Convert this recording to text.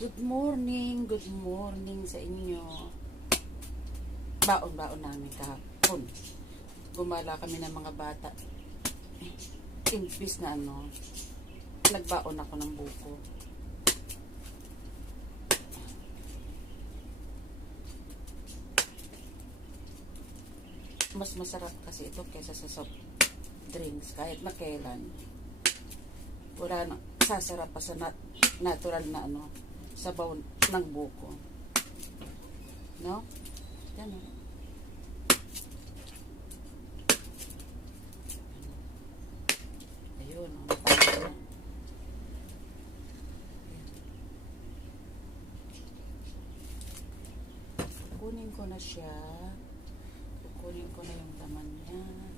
Good morning sa inyo. Baon-baon namin kahapon. Gumala kami ng mga bata. Imbis na nagbaon ako ng buko. Mas masarap kasi ito kaysa sa soft drinks. Kahit makailan. Wala na, sasarap pa sa natural na sabaw ng buko. No? Yan o. Ayun o. Kukunin ko na siya. Kukunin ko na yung laman niya.